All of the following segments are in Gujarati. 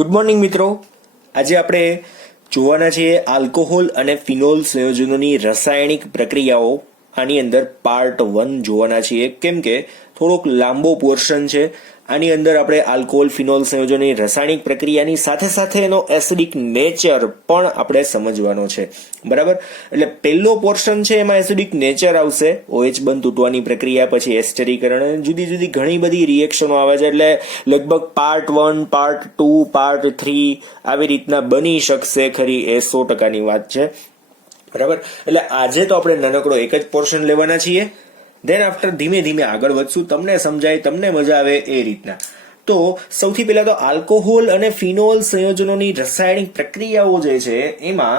ગુડ મોર્નિંગ મિત્રો. આજે આપણે જોવાના છીએ આલ્કોહોલ અને ફિનોલ સંયોજનોની રાસાયણિક પ્રક્રિયાઓ. આની અંદર પાર્ટ 1 જોવાના છીએ, કેમ કે થોડોક લાંબો પોર્શન છે. આની અંદર આપણે આલ્કોહોલ ફિનોલ સંયોજનોની રાસાયણિક પ્રક્રિયાની સાથે સાથે એનો એસિડિક નેચર પણ આપણે સમજવાનો છે, બરાબર. એટલે પહેલો પોર્શન છે એમાં એસિડિક નેચર આવશે, OH બંધ તૂટવાની પ્રક્રિયા, પછી એસ્ટરીકરણ, જુદી જુદી ઘણી બધી રિએક્શનો આવે છે. એટલે લગભગ પાર્ટ 1, પાર્ટ 2, પાર્ટ 3 આવી રીતના બની શકશે ખરી, એ 100%ની વાત છે, બરાબર. એટલે આજે તો આપણે નાનકડો એક જ પોર્શન લેવાના છીએ. ધેન આફ્ટર ધીમે ધીમે આગળ વધશું, તમને સમજાય, તમને મજા આવે એ રીતના. તો સૌથી પહેલા તો આલ્કોહોલ અને ફિનોલ સંયોજનોની રાસાયણિક પ્રક્રિયાઓ જે છે એમાં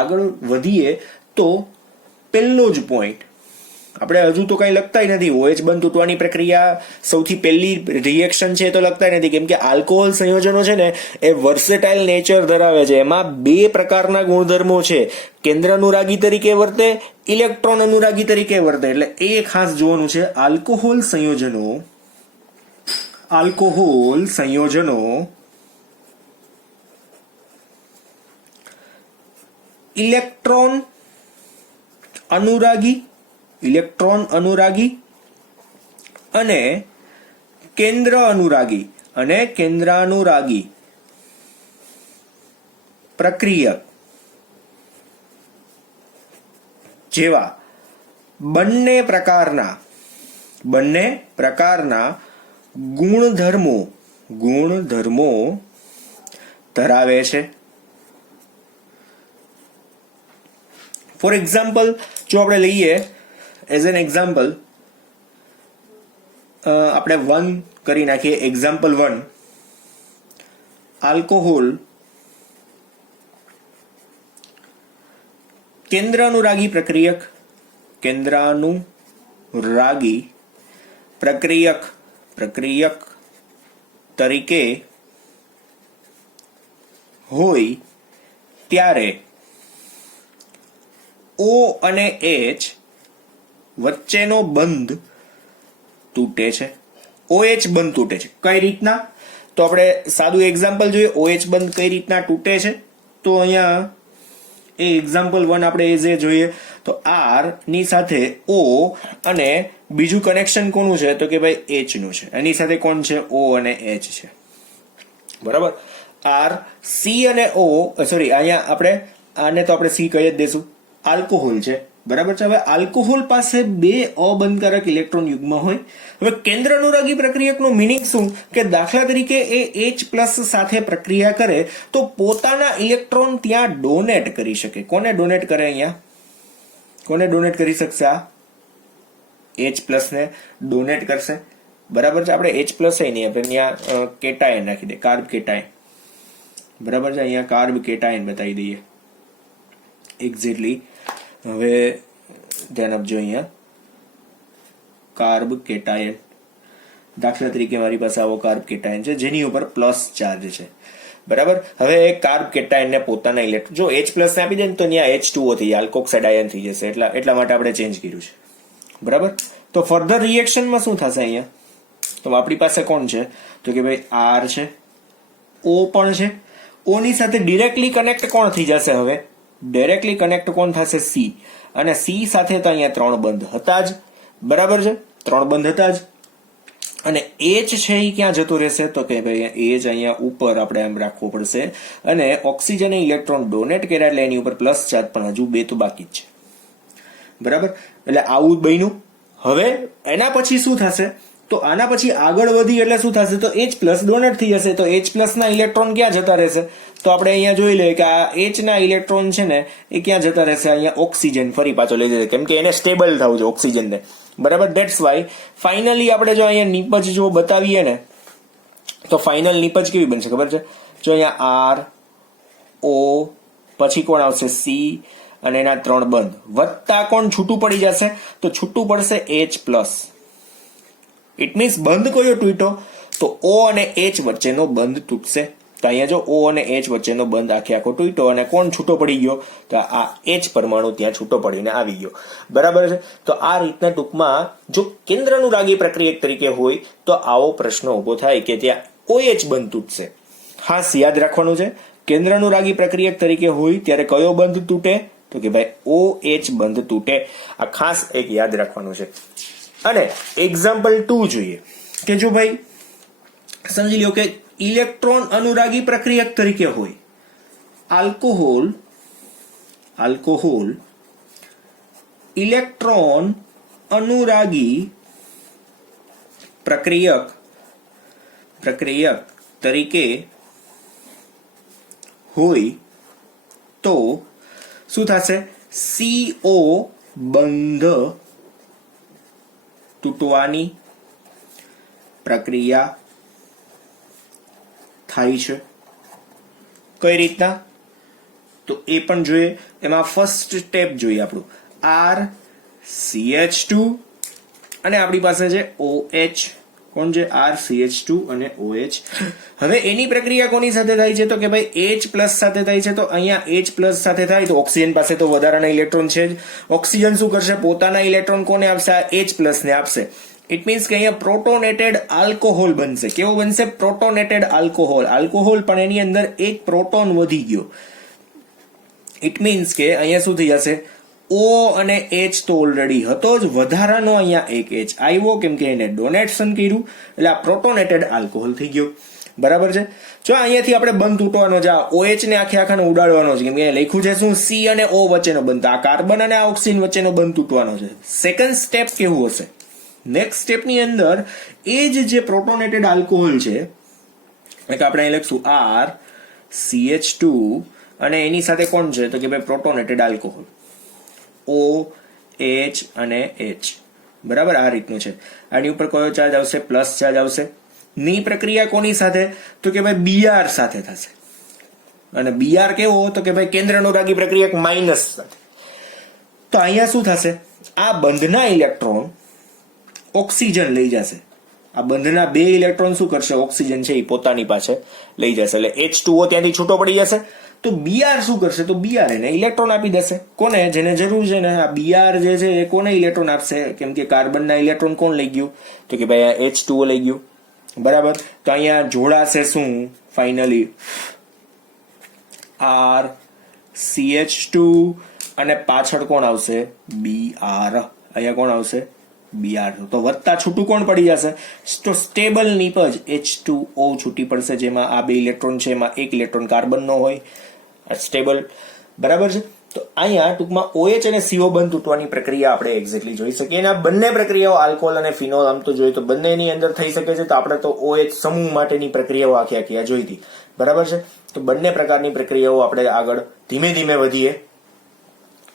આગળ વધીએ તો પહેલો જ પોઈન્ટ, આપણે હજુ તો કઈ લખતાય નથી. OH બંધ તૂટવાની પ્રક્રિયા સૌથી પહેલી રિએક્શન છે તો લખતાય નથી, કેમ કે આલ્કોહોલ સંયોજનો છે ને એ વર્સેટાઇલ નેચર ધરાવે છે. એમાં બે પ્રકારના ગુણધર્મો છે, કેન્દ્ર અનુરાગી તરીકે વર્તે, ઇલેક્ટ્રોન અનુરાગી તરીકે વર્તે. એટલે એ ખાસ જોવાનું છે. આલ્કોહોલ સંયોજનો ઇલેક્ટ્રોન અનુરાગી અને કેન્દ્રાનુરાગી પ્રક્રિયક જેવા બંને પ્રકારના ગુણધર્મો ધરાવે છે. ફોર એક્ઝામ્પલ, જો આપણે લઈએ એઝ એન એક્ઝામ્પલ, આપણે 1 કરી નાખીએ. એક્ઝામ્પલ 1, આલ્કોહોલ કેન્દ્રાનુરાગી પ્રક્રિયક તરીકે હોય ત્યારે O અને H વચ્ચેનો બંધ તૂટે છે. OH બંધ તૂટે છે. કઈ રીતના? તો આપણે સાદું એક્ઝામ્પલ જોઈએ. OH બંધ કઈ રીતના તૂટે છે તો અહીંયા એ એક્ઝામ્પલ 1 આપણે એઝ એ જોઈએ તો R ની સાથે O અને બીજું કનેક્શન કોનું છે તો કે ભાઈ H નું છે. એની સાથે કોણ છે? O અને H છે, બરાબર. R C અને O, સોરી, અહીંયા આપણે આને તો આપણે C કહી જ દેશું. આલ્કોહોલ છે, બરાબર છે. હવે આલ્કોહોલ પાસે 2 અબંધકારક ઇલેક્ટ્રોન યુગ્મ હોય. હવે કેન્દ્ર અનુરાગી પ્રક્રિયકનો મિનિંગ શું કે દાખલા તરીકે એ H+ સાથે પ્રક્રિયા કરે તો પોતાના ઇલેક્ટ્રોન ત્યાં ડોનેટ કરી શકે. કોને ડોનેટ કરે? અહીંયા કોને ડોનેટ કરી શકશે? આ H+ ને ડોનેટ કરશે, બરાબર છે. આપણે H+ નહીં, આપણે ત્યાં કેટાયન નાખી દે, કાર્બ કેટાયન, બરાબર છે. અહીંયા કાર્બ કેટાયન બતાવી દઈએ એક્ઝેક્ટલી. હવે ધ્યાન આપજો, અહીંયા કાર્બ કેટાયન, દાખલા તરીકે મારી પાસે આવો કાર્બ કેટાયન છે જેની ઉપર પ્લસ ચાર્જ છે, બરાબર. હવે કાર્બ કેટાયનને પોતાના ઇલેક્ટ્રોન જો H+ ને આપી દે ને તો ત્યાં H2O થઈ જાય, આલ્કોક્સાઇડ આયન થઈ જશે. એટલા માટે આપણે ચેન્જ કર્યું છે, બરાબર. તો ફર્ધર રિએક્શનમાં શું થશે? અહીંયા તો આપણી પાસે કોણ છે તો કે ભાઈ R છે, O પણ છે. O ની સાથે ડિરેક્ટલી કનેક્ટ કોણ થઈ જશે? હવે ડાયરેક્ટલી કનેક્ટ કોણ થશે? C. અને C સાથે તો અહીંયા 3 બંધ હતા જ, બરાબર છે. 3 બંધ હતા જ. અને H છે એ ક્યાં જતો રહેશે તો કે ભાઈ H અહીંયા ઉપર આપણે એમ રાખવો પડશે. અને ઓક્સિજન ઇલેક્ટ્રોન ડોનેટ કર્યા એટલે એની ઉપર પ્લસ ચાર્જ, પણ હજુ 2 તો બાકી જ છે, બરાબર. એટલે આવું બન્યું. હવે એના પછી શું થશે તો આના પછી આગળ વધી એટલે શું થશે તો H+ ડોનેટ થઈ જશે. તો H+ ના ઇલેક્ટ્રોન ક્યાં જતા રહેશે તો આપણે અહીંયા જોઈ લઈએ કે આ H ના ઇલેક્ટ્રોન છે ને એ ક્યાં જતા રહેશે? અહીંયા ઓક્સિજન ફરી પાછો લઈ જશે, કેમ કે એને સ્ટેબલ થવું છે ઓક્સિજનને, બરાબર. ધેટ્સ વાય ફાઇનલી આપણે જો અહીંયા નીપજ જો બતાવીએ ને તો ફાઇનલ નીપજ કેવી બનશે ખબર છે? જો અહીંયા R, O, પછી કોણ આવશે? C અને એના 3 બંધ વત્તા કોણ છૂટું પડી જશે તો છૂટું પડશે H+. ઇટ મીન્સ બંધ કયો તૂટ્યો તો O અને H વચ્ચેનો બંધ તૂટશે. તો અહીંયા જો O અને H વચ્ચેનો બંધ આખો તૂટ્યો અને કોણ છૂટો પડી ગયો તો આ H પરમાણુ ત્યાં છૂટો પડીને આવી ગયો, બરાબર છે. તો આ રીતના ટૂંકમાં જો કેન્દ્ર અનુરાગી પ્રક્રિયક તરીકે હોય તો આવો પ્રશ્ન ઉભો થાય કે ત્યાં OH બંધ તૂટશે. ખાસ યાદ રાખવાનું છે, કેન્દ્ર અનુરાગી પ્રક્રિયક તરીકે હોય ત્યારે કયો બંધ તૂટે? તો કે ભાઈ OH બંધ તૂટે. આ ખાસ એક યાદ રાખવાનું છે. અને એક્ઝામ્પલ 2 જોઈએ કે જો ભાઈ સમજી લો કે ઇલેક્ટ્રોન અનુરાગી પ્રક્રિયક તરીકે હોય આલ્કોહોલ ઇલેક્ટ્રોન અનુરાગી પ્રક્રિયક તરીકે હોય તો શું થશે? CO બંધ તૂટવાની પ્રક્રિયા થાય છે. કઈ રીતના? તો એ પણ જોઈએ. એમાં ફર્સ્ટ સ્ટેપ જોઈએ આપણું RCH2 અને આપણી પાસે છે OH. કોણ છે? RCH2 અને OH. હવે એની પ્રક્રિયા કોની સાથે થાય છે? તો કે ભાઈ H+ સાથે થાય છે. તો અહીંયા H+ સાથે થાય તો ઓક્સિજન પાસે તો વધારાના ઇલેક્ટ્રોન છે જ. ઓક્સિજન શું કરશે? પોતાના ઇલેક્ટ્રોન કોને આપશે? આ H+ ને આપશે. ઇટ મીન્સ કે અહીંયા પ્રોટોનેટેડ આલ્કોહોલ બનશે. કેવો બનશે? પ્રોટોનેટેડ આલ્કોહોલ પણ એની અંદર એક પ્રોટોન વધી ગયો. ઇટ મીન્સ કે અહીંયા શું થઈ જશે? O અને H તો ઓલરેડી હતો જ, વધારાનો અહીંયા એક H આવ્યો કેમ કે એને ડોનેશન કર્યું, એટલે આ પ્રોટોનેટેડ આલ્કોહોલ થઈ ગયો. બરાબર છે? જો અહીંયાથી આપણે બંધ તૂટવાનો છે, આ OH ને આખાને ઉડાડવાનો છે કેમ કે લખ્યું છે શું? C અને O વચ્ચેનો બંધ. આ કાર્બન અને આ ઓક્સિજન વચ્ચેનો બંધ તૂટવાનો છે. સેકન્ડ સ્ટેપ કેવું હશે? નેક્સ્ટ સ્ટેપની અંદર એ જે પ્રોટોનેટેડ આલ્કોહોલ છે એટલે આપણે અહીં લખશું RCH2 અને એની સાથે કોણ છે? તો કે ભાઈ પ્રોટોનેટેડ આલ્કોહોલ OH અને H. બરાબર? આ રીતનું છે. આની ઉપર કયો ચાર્જ આવશે? પ્લસ ચાર્જ આવશે. ની પ્રક્રિયા કોની સાથે? તો કે ભાઈ Br સાથે થશે. અને Br કેવો? તો કે ભાઈ કેન્દ્ર અનુરાગી પ્રક્રિયક માઇનસ સાથે. તો અહીંયા શું થશે? આ બંધના ઇલેક્ટ્રોન ઓક્સિજન લઈ જશે. આ બંધના 2 ઇલેક્ટ્રોન શું કરશે? ઓક્સિજન છે એ પોતાની પાસે લઈ જશે. એટલે H2O ત્યાંથી છૂટો પડી જશે. તો Br શું કરશે? તો Br એને ઇલેક્ટ્રોન આપી દેશે. કોને? જેને જરૂર છે ને. આ Br જે છે એ કોને ઇલેક્ટ્રોન આપશે? કેમ કે કાર્બનના ઇલેક્ટ્રોન કોણ લઈ ગયું? તો કે ભાઈ આ H2O લઈ ગયું. બરાબર? તો અહીંયા જોડાશે શું? ફાઇનલી RCH2 અને પાછળ કોણ આવશે? Br. અહીંયા કોણ આવશે? Br. તો વધતા છૂટું કોણ પડી જશે? તો સ્ટેબલ નિપજ H2O છૂટી પડશે, જેમાં આ 2 ઇલેક્ટ્રોન છે એમાં એક ઇલેક્ટ્રોન કાર્બનનો હોય. સ્ટેબલ. બરાબર છે? તો અહીંયા ટૂંકમાં OH અને CO બંધ તૂટવાની પ્રક્રિયા આપણે એક્ઝેક્ટલી જોઈ શકીએ. અને આ બંને પ્રક્રિયાઓ આલ્કોહોલ અને ફિનોલ આમ તો જોઈએ તો બંનેની અંદર થઈ શકે છે. તો આપણે તો OH સમૂહ માટેની પ્રક્રિયાઓ આખી જોઈ હતી. બરાબર છે? તો બંને પ્રકારની પ્રક્રિયાઓ આપણે આગળ ધીમે ધીમે વધીએ.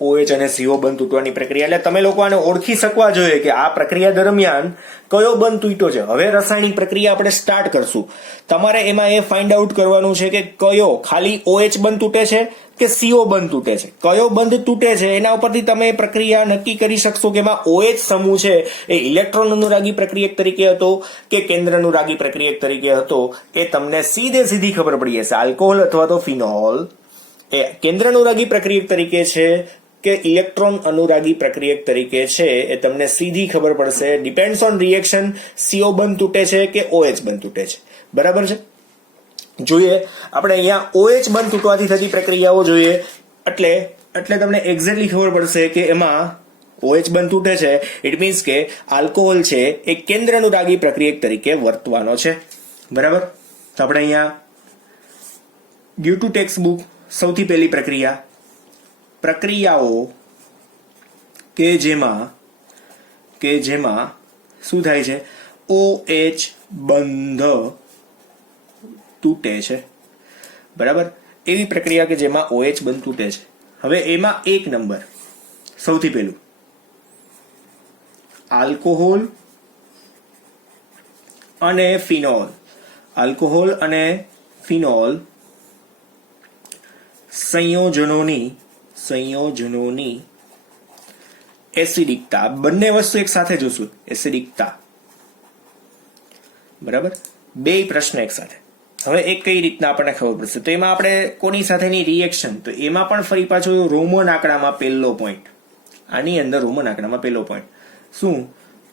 OH અને CO બંધ તૂટવાની પ્રક્રિયા. એટલે તમે લોકો આને ઓળખી શકવા જોઈએ કે આ પ્રક્રિયા દરમિયાન કયો બંધ તૂટ્યો છે. હવે રાસાયણિક પ્રક્રિયા આપણે સ્ટાર્ટ કરશું. તમારે એમાં એ ફાઇન્ડ આઉટ કરવાનું છે કે કયો ખાલી OH બંધ તૂટે છે કે CO બંધ તૂટે છે. કયો બંધ તૂટે છે એના ઉપરથી તમે પ્રક્રિયા નક્કી કરી શકશો કે એમાં OH સમૂહ છે એ ઇલેક્ટ્રોન અનુરાગી પ્રક્રિયક તરીકે હતો કે કેન્દ્ર અનુરાગી પ્રક્રિયક તરીકે હતો. એ તમને સીધી ખબર પડી જશે. આલ્કોહોલ અથવા તો ફિનોલ એ કેન્દ્ર અનુરાગી પ્રક્રિયક તરીકે છે કે ઇલેક્ટ્રોન અનુરાગી પ્રક્રિયક તરીકે છે એ તમને સીધી ખબર પડશે. Depends on reaction. CO બંધ તૂટે છે કે OH બંધ તૂટે છે. બરાબર છે? જોઈએ આપણે અહીંયા OH બંધ તૂટવાથી થતી પ્રક્રિયાઓ જોઈએ એટલે તમને એક્ઝેક્ટલી ખબર પડશે કે એમાં OH બંધ તૂટે છે. ઇટ મીન્સ કે આલ્કોહોલ છે એ કેન્દ્ર અનુરાગી પ્રક્રિયક તરીકે વર્તવાનો છે. બરાબર? તો આપણે અહીંયા ડ્યુ ટુ ટેક્સ્ટ બુક સૌથી પહેલી પ્રક્રિયાઓ કે જેમાં શું થાય છે? OH બંધ તૂટે છે. બરાબર? એવી પ્રક્રિયા કે જેમાં OH બંધ તૂટે છે. હવે એમાં એક નંબર સૌથી પહેલું આલ્કોહોલ અને ફિનોલ. આલ્કોહોલ અને ફિનોલ સંયોજનોની એસિડિકતા. બંને વસ્તુ એક સાથે જોશું. એસિડિકતા. બરાબર? બે પ્રશ્ન એક સાથે. હવે એક કઈ રીતના આપણને ખબર પડશે? તો એમાં આપણે કોની સાથેની રિએક્શન? તો એમાં પણ ફરી પાછો રોમન આંકડામાં પહેલો પોઈન્ટ. આની અંદર રોમન આંકડામાં પહેલો પોઈન્ટ શું?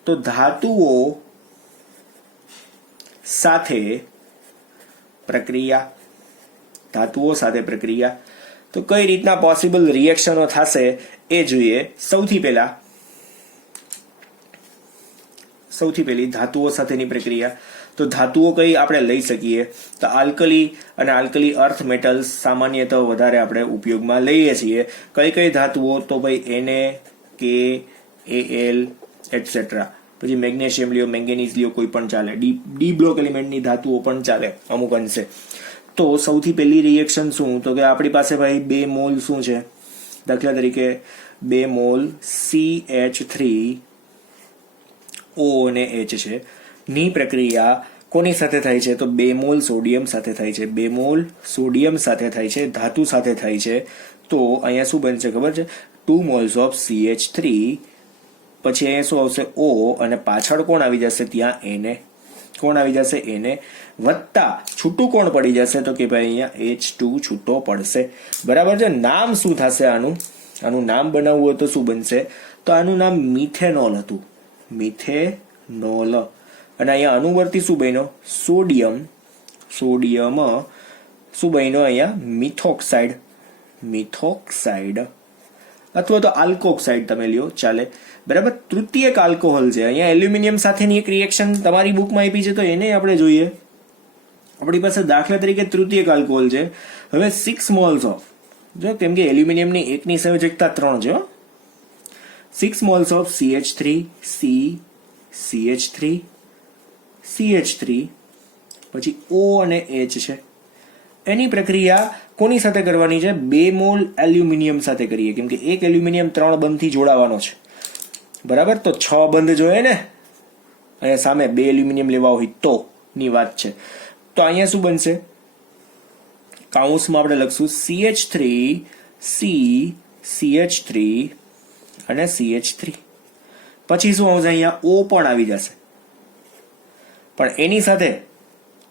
તો ધાતુઓ સાથે પ્રક્રિયા. ધાતુઓ સાથે પ્રક્રિયા. તો કઈ રીતના પોસિબલ રિએક્શનો થશે એ જોઈએ. સૌથી પહેલી ધાતુઓ સાથેની પ્રક્રિયા. તો ધાતુઓ કઈ આપણે લઈ શકીએ તો આલ્કલી અને આલ્કલી અર્થ મેટલ્સ સામાન્યતઃ વધારે આપણે ઉપયોગમાં લઈએ છીએ. કઈ ધાતુઓ તો ભાઈ Na, K, Al એટસેટ્રા. પછી મેગ્નેશિયમ લ્યો, મેંગેનીઝ લ્યો, કોઈ પણ ચાલે. ડી બ્લોક એલિમેન્ટની ધાતુઓ પણ ચાલે અમુક અંશે. તો સૌથી પહેલી રિએક્શન શું તો કે આપણી પાસે ભાઈ 2 મોલ શું છે, દાખલા તરીકે 2 મોલ CH3O અને H છે ની પ્રક્રિયા કોની સાથે થાય છે તો 2 મોલ સોડિયમ સાથે થાય છે. 2 મોલ સોડિયમ સાથે થાય છે, ધાતુ સાથે થાય છે. તો અહીંયા શું બનશે ખબર છે, 2 મોલ્સ ઓફ CH3, પછી અહીંયા શું આવશે O અને પાછળ કોણ આવી જશે ત્યાં Na. કોણ આવી જશે Na વત્તા છૂટું કોણ પડી જશે તો કે ભાઈ અહીંયા H2 છૂટો પડશે. બરાબર છે. નામ શું થશે આનું નામ બનાવવું હોય તો શું બનશે તો આનું નામ મિથેનોલ હતું, મિથેનોલ. અને અહીંયા અનુવર્તી શું બન્યો સોડિયમ શું બન્યો અહીંયા મિથોક્સાઇડ અથવા તો આલ્કોક્સાઇડ તમે લ્યો ચાલે. બરાબર. તૃતીયક આલ્કોહોલ છે. અહીંયા એલ્યુમિનિયમ સાથેની એક રિએક્શન તમારી બુકમાં આપી છે તો એને આપણે જોઈએ. આપણી પાસે દાખલા તરીકે તૃતીયક આલ્કોહોલ છે. હવે 6 મોલ્સ ઓફ જો કેમ કે એલ્યુમિનિયમની એકની સંયોજકતા 3 છે. 6 મોલ્સ ઓફ CH3 CH3 પછી O અને H છે. એની પ્રક્રિયા કોની સાથે કરવાની છે 2 મોલ એલ્યુમિનિયમ સાથે કરીએ કેમ કે એક એલ્યુમિનિયમ 3 બંધથી જોડાવાનો છે. બરાબર. તો 6 બંધ જોઈએ ને અહીંયા સામે 2 એલ્યુમિનિયમ લેવા હોય તો ની વાત છે. તો અહીંયા શું બનશે કાઉન્સમાં આપણે લખશું CH3 CH3 અને CH3. પછી શું આવશે અહીંયા O પણ આવી જશે પણ એની સાથે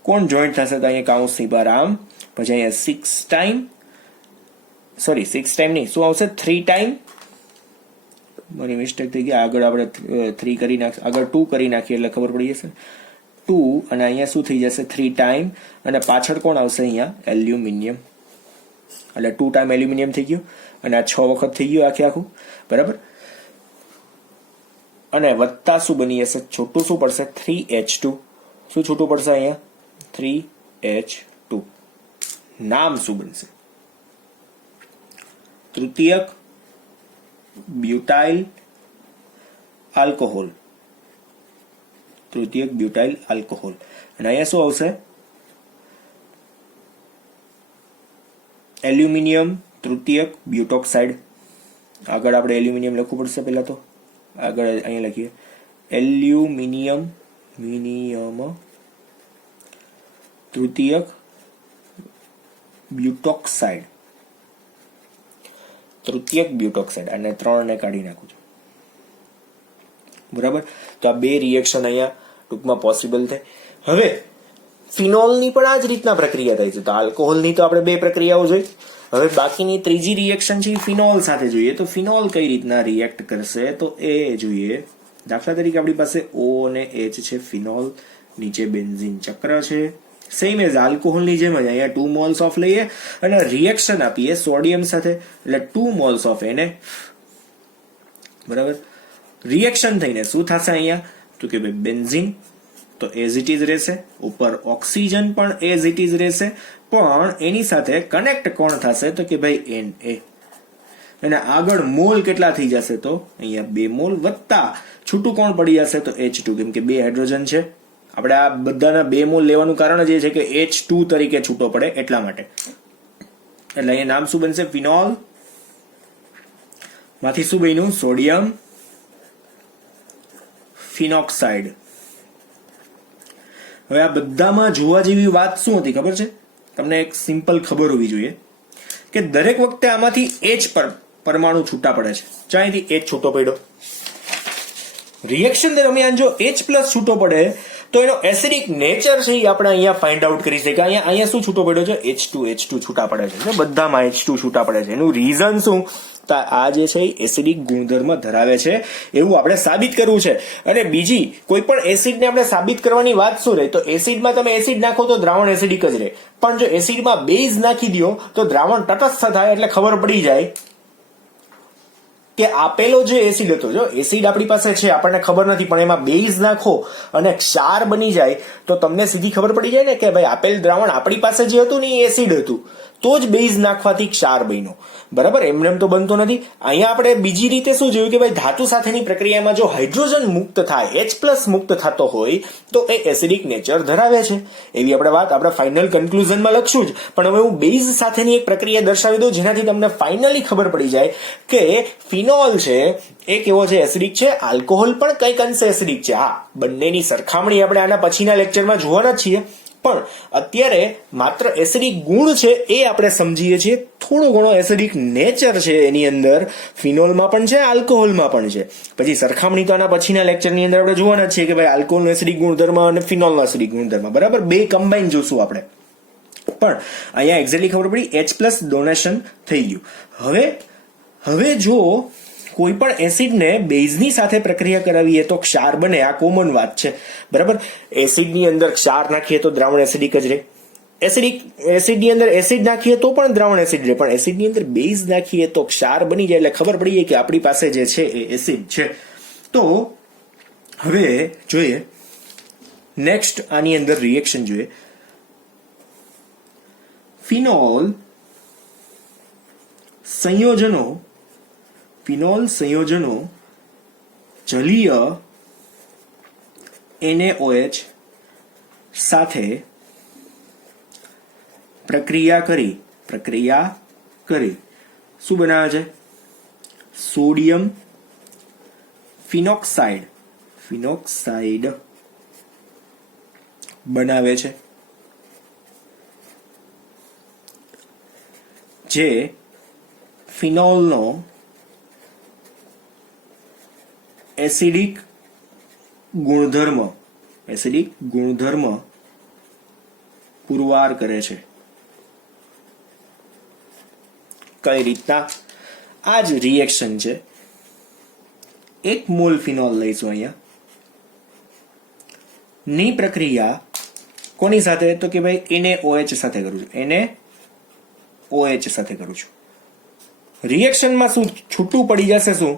કોણ જોઈન્ટ થશે તો અહીંયા કાઉન્સની બહાર આમ. પછી અહીંયા 6 ટાઈમ નહીં શું આવશે 3 ટાઈમ. મારી મિસ્ટેક થઈ ગઈ. આગળ આપણે 3 કરી નાખીએ, આગળ 2 કરી નાખીએ એટલે ખબર પડી જશે 2 અને અહીંયા શું થઈ જશે 3 ટાઈમ અને પાછળ કોણ આવશે અહીંયા એલ્યુમિનિયમ એટલે 2 ટાઈમ એલ્યુમિનિયમ થઈ ગયું અને આ 6 વખત થઈ ગયું આખું. બરાબર. અને વત્તા શું બની જશે છોટું શું પડશે 3H2. શું છૂટું પડશે અહીંયા 3H2. નામ શું બનશે તૃતીયક બ્યુટાઇલ આલ્કોહોલ. તૃતીયક બ્યુટાઇલ આલ્કોહોલ. અને અહીંયા શું આવશે એલ્યુમિનિયમ તૃતીયક બ્યુટોક્સાઇડ. આગળ આપણે એલ્યુમિનિયમ લખવું પડશે પહેલા તો આગળ અહીંયા લખીએ એલ્યુમિનિયમ તૃતીયક બ્યુટોક્સાઇડ અને 3 ને કાઢી નાખું છું. બરાબર. તો આ 2 રિએક્શન અહીંયા ટૂંકમાં પોસિબલ થાય. હવે ફિનોલની પણ આ જ રીતના પ્રક્રિયા થાય છે. તો આલ્કોહોલની તો આપણે 2 પ્રક્રિયાઓ જોઈ. હવે બાકીની ત્રીજી રિએક્શન છે ફિનોલ સાથે જોઈએ. તો ફિનોલ કઈ રીતના રિએક્ટ કરશે તો એ જોઈએ. દાખલા તરીકે આપણી પાસે O અને H છે ફિનોલ, નીચે બેન્ઝીન ચક્ર છે. સેમ એઝ આલ્કોહોલની જેમ જ અહીંયા 2 મોલ્સ ઓફ લઈએ અને રિએક્શન આપીએ સોડિયમ સાથે એટલે 2 મોલ્સ ઓફ Na. બરાબર. રિએક્શન થઈને શું થશે અહીંયા તો કે ભાઈ બેન્ઝીન તો એઝ ઇટ ઇઝ રહેશે, ઉપર ઓક્સિજન પણ એઝ ઇટ ઇઝ રહેશે પણ એની સાથે કનેક્ટ કોણ થશે તો કે ભાઈ Na. અને આગળ મોલ કેટલા થઈ જશે તો અહીંયા 2 મોલ વત્તા છૂટું કોણ પડી જશે તો H2 કેમ કે 2 હાઇડ્રોજન છે. આપણે આ બધાના 2 મોલ લેવાનું કારણ જ એ છે કે H2 તરીકે છૂટો પડે એટલા માટે. એટલે અહીંયા નામ શું બનશે ફિનોલ માંથી શું બન્યું સોડિયમ ફિનોક્સાઇડ. હવે આ બધામાં જોવા જેવી વાત શું હતી ખબર છે તમને? એક સિમ્પલ ખબર હોવી જોઈએ કે દરેક વખતે આમાંથી H પરમાણુ છૂટા પડે છે. ચાહીથી H છૂટો પડ્યો. રિએક્શન દરમિયાન જો H+ છૂટો પડે તો એનો એસિડિક નેચર છે એ આપણે અહીંયા ફાઇન્ડ આઉટ કરી શકીએ. અહીંયા શું છૂટો પડ્યો છે H2 છૂટા પડે છે. બધામાં H2 છૂટા પડે છે. એનું રીઝન શું આ જે છે એ એસિડિક ગુણધર્મ ધરાવે છે એવું આપણે સાબિત કરવું છે. અને બીજી કોઈ પણ એસિડને આપણે સાબિત કરવાની વાત શું રહે, તો એસિડમાં તમે એસિડ નાખો તો દ્રાવણ એસિડિક જ રહે, પણ જો એસિડમાં બેઝ નાખી દો તો દ્રાવણ તટસ્થ થાય, એટલે ખબર પડી જાય કે આપેલો જે એસિડ હતો, જો એસિડ આપણી પાસે છે આપણને ખબર નથી, પણ એમાં બેઝ નાખો અને ક્ષાર બની જાય તો તમને સીધી ખબર પડી જાય ને કે ભાઈ આપેલ દ્રાવણ આપણી પાસે જે હતું ને એ એસિડ હતું, તો જ બેઝ નાખવાથી ક્ષાર બન્યો. બરાબર, એમને તો બનતો નથી. અહીંયા આપણે બીજી રીતે શું જોયું કે ભાઈ ધાતુ સાથેની પ્રક્રિયામાં જો હાઇડ્રોજન મુક્ત થાય, H+ મુક્ત થતો હોય તો એ એસિડિક નેચર ધરાવે છે. એવી આપણે વાત આપણે ફાઇનલ કન્ક્લુઝનમાં લખશું જ, પણ હવે હું બેઝ સાથેની એક પ્રક્રિયા દર્શાવી દઉં જેનાથી તમને ફાઇનલી ખબર પડી જાય કે ફિનોલ છે એ કેવો છે, એસિડિક છે. આલ્કોહોલ પણ કંઈક અંશે એસિડિક છે. હા, બંનેની સરખામણી આપણે આના પછીના લેક્ચરમાં જોવાના જ છીએ, પણ અત્યારે માત્ર એસિડિક ગુણ છે એ આપણે સમજીએ છીએ. થોડો ઘણો એસિડિક નેચર છે એની અંદર, ફિનોલમાં પણ છે, આલ્કોહોલમાં પણ છે. પછી સરખામણી તો આના પછીના લેક્ચરની અંદર આપણે જોવાના છીએ કે ભાઈ આલ્કોહોલનો એસિડિક ગુણધર્મ અને ફિનોલનો એસિડિક ગુણધર્મ, બરાબર, બે કમ્બાઈન જોશું આપણે. પણ અહીંયા એક્ઝેક્ટલી ખબર પડી H+ ડોનેશન થઈ ગયું. હવે જો કોઈ પણ એસિડને બેઝની સાથે પ્રક્રિયા કરાવીએ તો ક્ષાર બને, આ કોમન વાત છે. બરાબર, એસિડની અંદર ક્ષાર નાખીએ તો દ્રાવણ એસિડિક જ રહે, એસિડની અંદર એસિડ નાખીએ તો પણ દ્રાવણ એસિડ રહે, પણ એસિડની અંદર બેઝ નાખીએ તો ક્ષાર બની જાય, એટલે ખબર પડી જાય કે આપણી પાસે જે છે એ એસિડ છે. તો હવે જોઈએ નેક્સ્ટ, આની અંદર રિએક્શન જોઈએ. ફિનોલ સંયોજનો જલીય NaOH સાથે પ્રક્રિયા કરી શું બનાવે છે? સોડિયમ ફિનોક્સાઇડ બનાવે છે, જે ફિનોલનો એસિડિક ગુણધર્મ પુરવાર કરે છે. કઈ રીતના? આ જ રિએક્શન છે. 1 મોલ ફિનોલ લઈશું અહીંયા ની પ્રક્રિયા કોની સાથે, તો કે ભાઈ NaOH સાથે કરું છું, NaOH સાથે કરું છું. રિએક્શનમાં શું છૂટું પડી જશે? શું?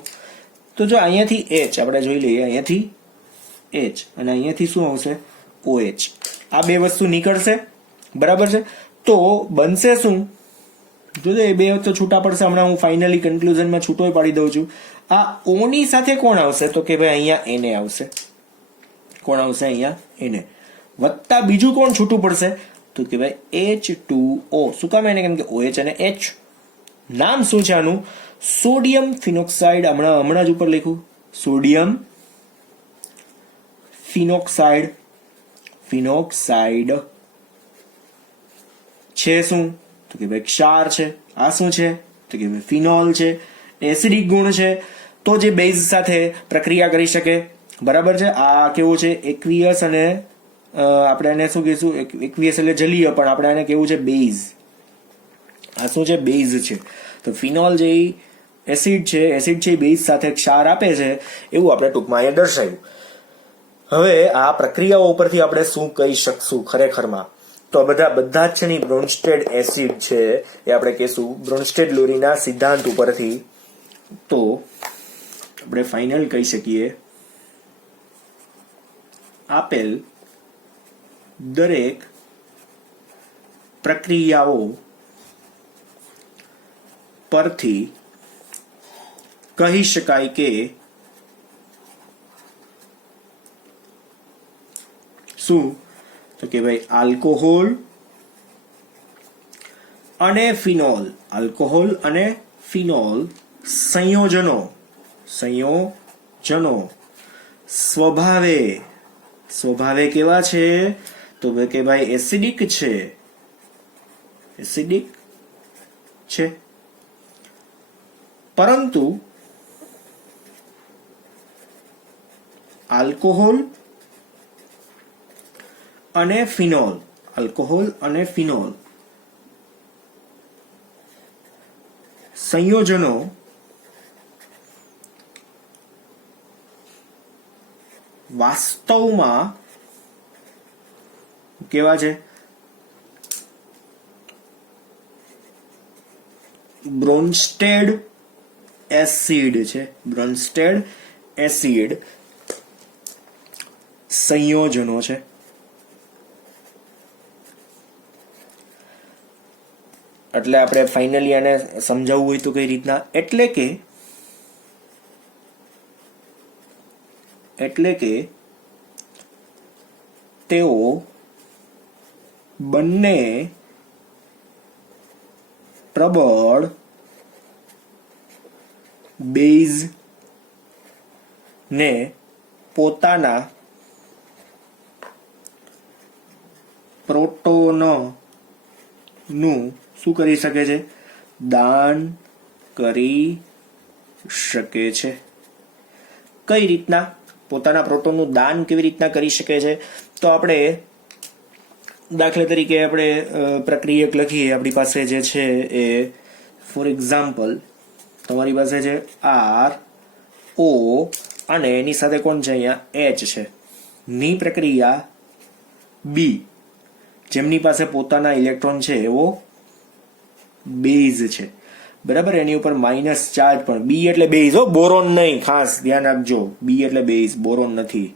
તો જો અહીંયાથી H આપણે જોઈ લઈએ, અહીંયાથી H અને અહીંયાથી શું આવશે? OH. આ બે વસ્તુ નીકળશે, બરાબર છે. તો બનશે શું? જોજો એ બે તો છૂટા પડશે. હમણાં હું ફાઇનલી કન્ક્લુઝનમાં છૂટો પાડી દઉં છું. આ O ની સાથે કોણ આવશે? તો કે ભાઈ અહીંયા Na આવશે. કોણ આવશે? અહીંયા Na. વત્તા બીજું કોણ છૂટું પડશે? તો કે ભાઈ H2O. શું કામ? એને કેમ કે OH અને H. નામ શું છે આનું? Sodium phenoxide. હમણાં જ ઉપર લખ્યું, સોડિયમ ફિનોક્સાઇડ છે. શું? તો કે ભાઈ ક્ષાર છે. આ શું છે? તો કે ભાઈ ફિનોલ છે, એસિડિક ગુણ છે, તો જે બેઝ સાથે પ્રક્રિયા કરી શકે, બરાબર છે. આ કેવું છે? એક્વિયસ, અને આપણે એને શું કહીશું? એક્વિયસ એટલે જલીય, પણ આપણે એને કેવું છે? બેઝ. આ શું છે? બેઝ છે. તો ફિનોલ જે એસિડ છે એ બેઝ સાથે ક્ષાર આપે છે, એવું આપણે ટૂંકમાં અહીંયા દર્શાવ્યું. હવે આ પ્રક્રિયાઓ ઉપરથી આપણે શું કહી શકશું ખરેખરમાં? તો બધા જ છે ને બ્રોન્સ્ટેડ એસિડ છે એ આપણે કહીશું બ્રોન્સ્ટેડ લોરીના સિદ્ધાંત ઉપરથી. તો આપણે ફાઇનલ કહી શકીએ, આપેલ દરેક પ્રક્રિયાઓ પરથી કહી શકાય કે શું? તો કે ભાઈ આલ્કોહોલ અને ફિનોલ સંયોજનો સ્વભાવે કેવા છે? તો કે ભાઈ એસિડિક છે, પરંતુ આલ્કોહોલ અને ફિનોલ સંયોજનો વાસ્તવમાં કેવા છે? બ્રોન્સ્ટેડ એસિડ છે. બ્રોન્સ્ટેડ એસિડ સંયોજનો છે. એટલે આપણે ફાઇનલી આને સમજાવવું હોય તો કઈ રીતના, એટલે કે તેઓ બંને પ્રબળ બેઝ ને પોતાના પ્રોટોનનું શું કરી શકે છે? દાન કરી શકે છે. કઈ રીતના પોતાના પ્રોટોનનું દાન કેવી રીતના કરી શકે છે? તો આપણે દાખલા તરીકે આપણે પ્રક્રિયક લખીએ. આપણી પાસે જે છે એ ફોર એક્ઝામ્પલ તમારી પાસે છે આર ઓ અને એની સાથે કોણ છે? અહીંયા એચ છે. ની પ્રક્રિયા બી, જેમની પાસે પોતાના ઇલેક્ટ્રોન છે એવો બેઝ છે, બરાબર. એની ઉપર માઇનસ ચાર્જ પણ. બી એટલે બેઝ, હો, બોરોન નહીં, ખાસ ધ્યાન રાખજો. બી એટલે બેઝ, બોરોન નથી.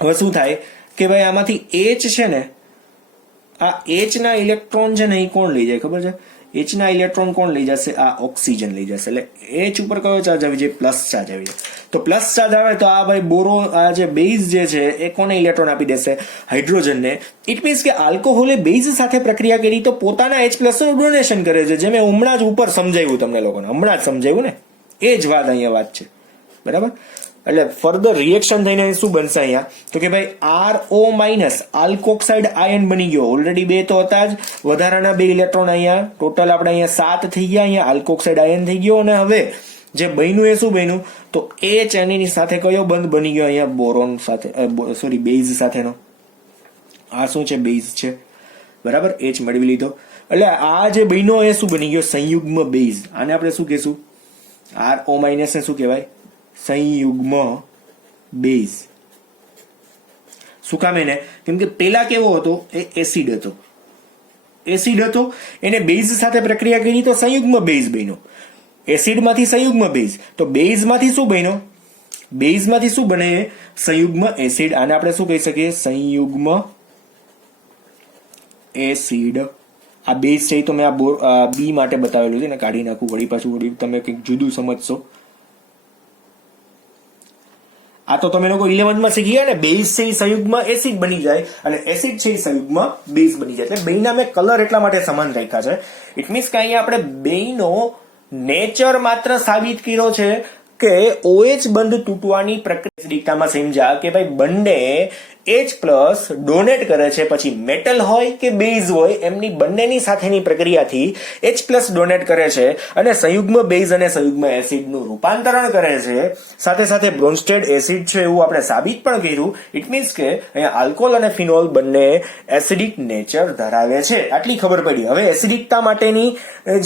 હવે શું થાય કે ભાઈ આમાંથી એચ છે ને, આ એચ ના ઇલેક્ટ્રોન છે ને એ કોણ લઈ જાય ખબર છે? એચ ના ઇલેક્ટ્રોન કોણ લઈ જશે? આ ઓક્સિજન લઈ જશે. એટલે એચ ઉપર કયો ચાર્જ આવી જાય? પ્લસ ચાર્જ આવી જાય. તો પ્લસ ચાર્જ આવે તો આ ભાઈ બોરોન, આ જે બેઝ જે છે એ કોને ઇલેક્ટ્રોન આપી દેશે? હાઇડ્રોજનને. ઇટ મીન્સ કે આલ્કોહોલે બેઝ સાથે પ્રક્રિયા કરી તો પોતાના H+ નું ડોનેશન કરે છે. જે મેં હમણાં જ ઉપર સમજાવ્યું તમને લોકોને, હમણાં જ સમજાવ્યું ને, એ જ વાત અહીંયા વાત છે, બરાબર. એટલે ફર્ધર રિએક્શન થઈને શું બનશે અહીંયા? તો કે ભાઈ RO- આલ્કોક્સાઇડ આયન બની ગયો. ઓલરેડી 2 તો હતા જ, વધારાના 2 ઇલેક્ટ્રોન અહીંયા ટોટલ આપણે અહીંયા 7 થઈ ગયા. અહીંયા આલ્કોક્સાઇડ આયન થઈ ગયો. અને હવે જે બન્યું એ શું બન્યું? તો H એની સાથે કયો બંધ બની ગયો? અહીંયા બોરોન સાથે, સોરી બેઝ સાથેનો. આ શું છે? બેઝ છે, બરાબર. H મેળવી લીધો. એટલે આ જે બન્યો એ શું બની ગયો? સંયુગ્મ બેઝ. આને આપણે શું કહેશું? RO- ને શું કહેવાય? સંયુગ્મ બેઝ. શું કામ એને? કેમ કે પેલા કેવો હતો? એ એસિડ હતો. એને બેઝ સાથે પ્રક્રિયા કરી તો સંયુગ્મ બેઝ બન્યો. એસિડમાંથી સંયુગ્મ બેઝ. તો બેઝમાંથી શું બન્યો? બેઝમાંથી શું બને? સંયુગ્મ એસિડ. આને આપણે શું કહી શકીએ? સંયુગ્મ એસિડ. આ બેઝ છે તો મેં આ બી માટે બતાવેલું છે ને, કાઢી નાખું વળી પાછું, વળી તમે કંઈક જુદું સમજશો. આ તો તમે લોકો 11th માં શીખી ગયા ને, બેઝ છે એ સંયુગ્મ એસિડ બની જાય અને એસિડ છે એ સંયુગ્મ બેઝ બની જાય. એટલે બેયના મેં કલર એટલા માટે સમાન રાખ્યા છે. ઇટ મીન્સ કે અહીંયા આપણે બેયનો નેચર માત્ર સાબિત કર્યો છે કે OH બંધ તૂટવાની પ્રક્રિયામાં સમજ્યા કે ભાઈ બંને H+ ડોનેટ કરે છે, પછી મેટલ હોય કે બેઝ હોય એમની બંનેની સાથેની પ્રક્રિયાથી H+ ડોનેટ કરે છે અને સંયુગ્મ બેઝ અને સંયુગ્મ એસિડનું રૂપાંતરણ કરે છે. સાથે સાથે બ્રોન્સ્ટેડ એસિડ છે એવું આપણે સાબિત પણ કર્યું. ઇટ મીન્સ કે અહીંયા આલ્કોહોલ અને ફિનોલ બંને એસિડિક નેચર ધરાવે છે. આટલી ખબર પડી. હવે એસિડિકતા માટેની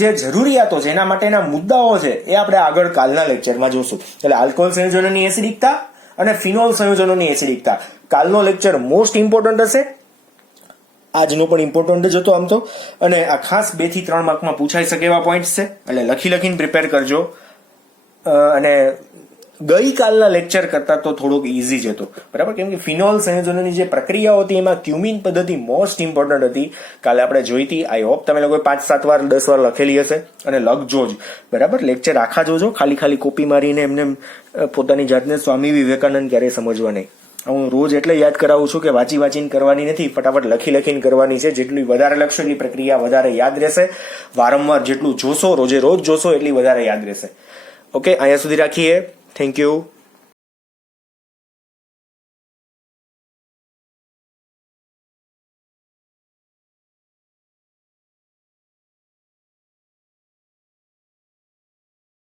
જે જરૂરિયાતો છે, એના માટેના મુદ્દાઓ છે, એ આપણે આગળ કાલના લેક્ચરમાં જોશું. એટલે આલ્કોહોલ સંયોજનોની એસિડિકતા અને ફિનોલ સંયોજનોની એસિડિકતા કાલનો લેક્ચર મોસ્ટ ઇમ્પોર્ટન્ટ હશે. આજનો પણ ઇમ્પોર્ટન્ટ જ હતો આમ તો. અને આ ખાસ 2 થી 3 માર્કમાં પૂછાઈ શકે એવા પોઈન્ટ્સ છે. એટલે લખીને પ્રિપેર કરજો. અને ગઈકાલના લેક્ચર કરતા તો થોડોક ઈઝી જ હતો, બરાબર. કેમ કે ફિનોલ સંયોજનોની જે પ્રક્રિયાઓ હતી એમાં ક્યુમિન પદ્ધતિ મોસ્ટ ઇમ્પોર્ટન્ટ હતી. કાલે આપણે જોઈ હતી. આઈ હોપ તમે લોકો 5-7 વાર 10 વાર લખેલી હશે અને લખજો જ, બરાબર. લેક્ચર આખા જોજો. ખાલી કોપી મારીને એમને પોતાની જાતને સ્વામી વિવેકાનંદ ક્યારેય સમજવા નહીં. હું રોજ એટલે યાદ કરાવું છું કે વાંચીને કરવાની નથી, ફટાફટ લખીને કરવાની છે. જેટલી વધારે લખશો એટલી પ્રક્રિયા વધારે યાદ રહેશે. વારંવાર જેટલું જોશો, રોજ જોશો એટલી વધારે યાદ રહેશે. ઓકે, અહીંયા સુધી રાખીએ. Thank you.